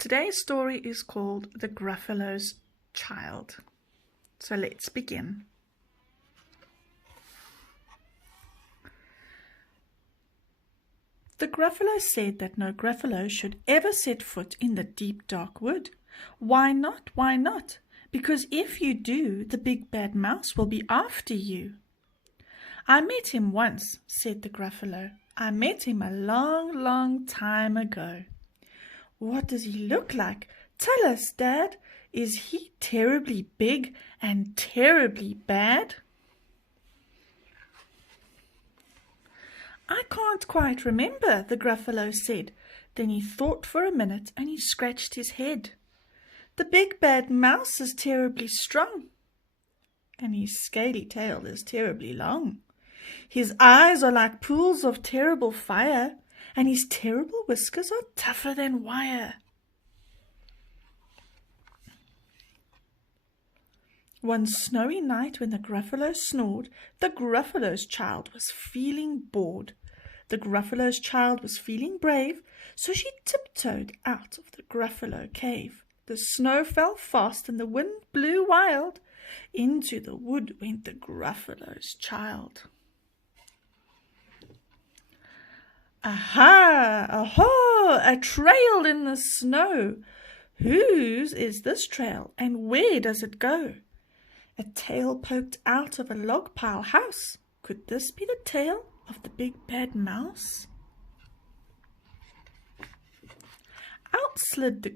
Today's story is called The Gruffalo's Child. So let's begin. The Gruffalo said that no Gruffalo should ever set foot in the deep dark wood. Why not? Why not? Because if you do, the big bad mouse will be after you. I met him once, said the Gruffalo. I met him a long, long time ago. What does he look like? Tell us, Dad. Is he terribly big and terribly bad? I can't quite remember, the Gruffalo said. Then he thought for a minute and he scratched his head. The big bad mouse is terribly strong, and his scaly tail is terribly long. His eyes are like pools of terrible fire, and his terrible whiskers are tougher than wire. One snowy night when the Gruffalo snored, the Gruffalo's child was feeling bored. The Gruffalo's child was feeling brave, so she tiptoed out of the Gruffalo cave. The snow fell fast and the wind blew wild. Into the wood went the Gruffalo's child. Aha! Aha! A trail in the snow. Whose is this trail, and where does it go? A tail poked out of a log pile house. Could this be the tail of the big bad mouse? Out slid the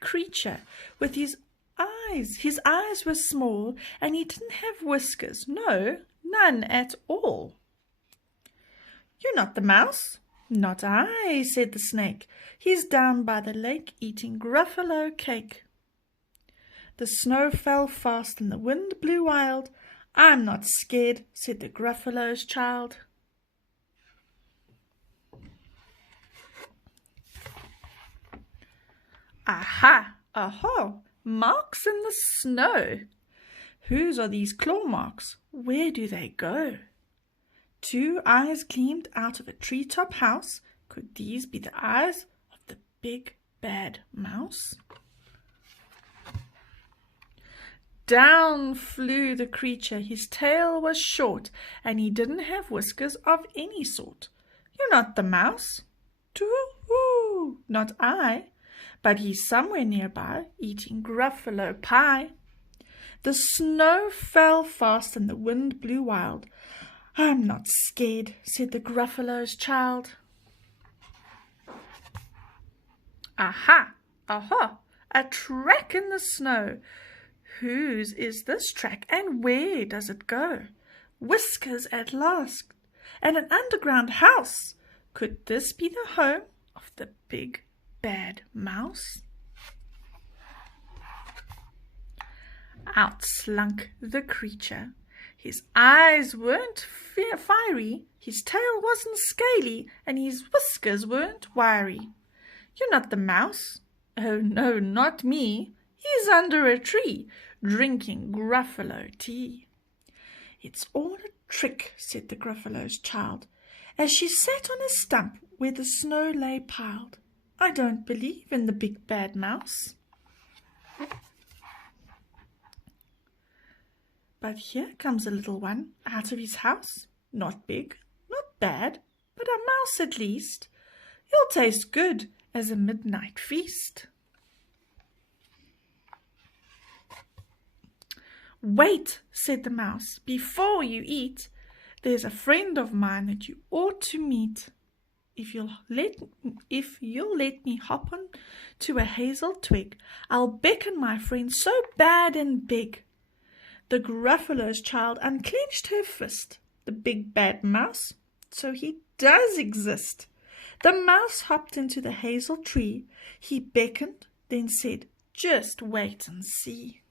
creature with his eyes. His eyes were small, and he didn't have whiskers. No, none at all. You're not the mouse? Not I, said the snake. He's down by the lake eating Gruffalo cake. The snow fell fast and the wind blew wild. I'm not scared, said the Gruffalo's child. Aha! Aha! Marks in the snow. Whose are these claw marks? Where do they go? Two eyes gleamed out of a treetop house. Could these be the eyes of the big bad mouse? Down flew the creature. His tail was short, and he didn't have whiskers of any sort. You're not the mouse? Too-hoo! Not I. But he's somewhere nearby, eating Gruffalo pie. The snow fell fast and the wind blew wild. I'm not scared, said the Gruffalo's child. Aha! Aha! A track in the snow. Whose is this track, and where does it go? Whiskers at last, and an underground house. Could this be the home of the big bad mouse? Out slunk the creature. His eyes weren't fiery, his tail wasn't scaly, and his whiskers weren't wiry. You're not the mouse? Oh, no, not me. He's under a tree, drinking Gruffalo tea. It's all a trick, said the Gruffalo's child, as she sat on a stump where the snow lay piled. I don't believe in the big bad mouse. But here comes a little one out of his house. Not big, not bad, but a mouse at least. You'll taste good as a midnight feast. Wait, said the mouse, before you eat. There's a friend of mine that you ought to meet. If you'll let me hop on to a hazel twig, I'll beckon my friend so bad and big. The Gruffalo's child unclenched her fist. The big bad mouse, so he does exist. The mouse hopped into the hazel tree. He beckoned, then said, just wait and see.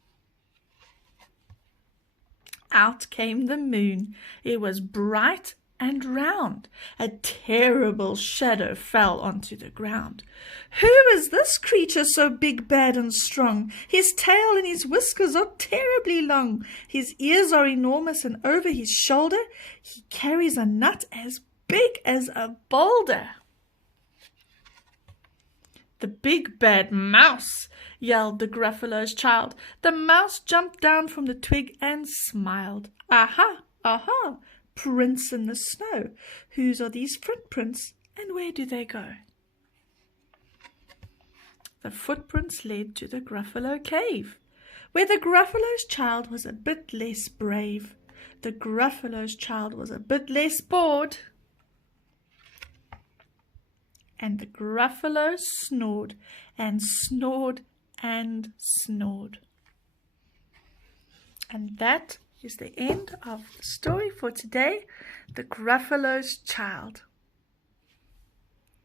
Out came the moon. It was bright and round. A terrible shadow fell onto the ground. Who is this creature so big, bad, and strong? His tail and his whiskers are terribly long. His ears are enormous, and over his shoulder he carries a nut as big as a boulder. "The big bad mouse!" yelled the Gruffalo's child. The mouse jumped down from the twig and smiled. "Aha, aha, prints in the snow. Whose are these footprints, and where do they go?" The footprints led to the Gruffalo cave, where the Gruffalo's child was a bit less brave. The Gruffalo's child was a bit less bored. And the Gruffalo snored and snored and snored. And that is the end of the story for today, The Gruffalo's Child.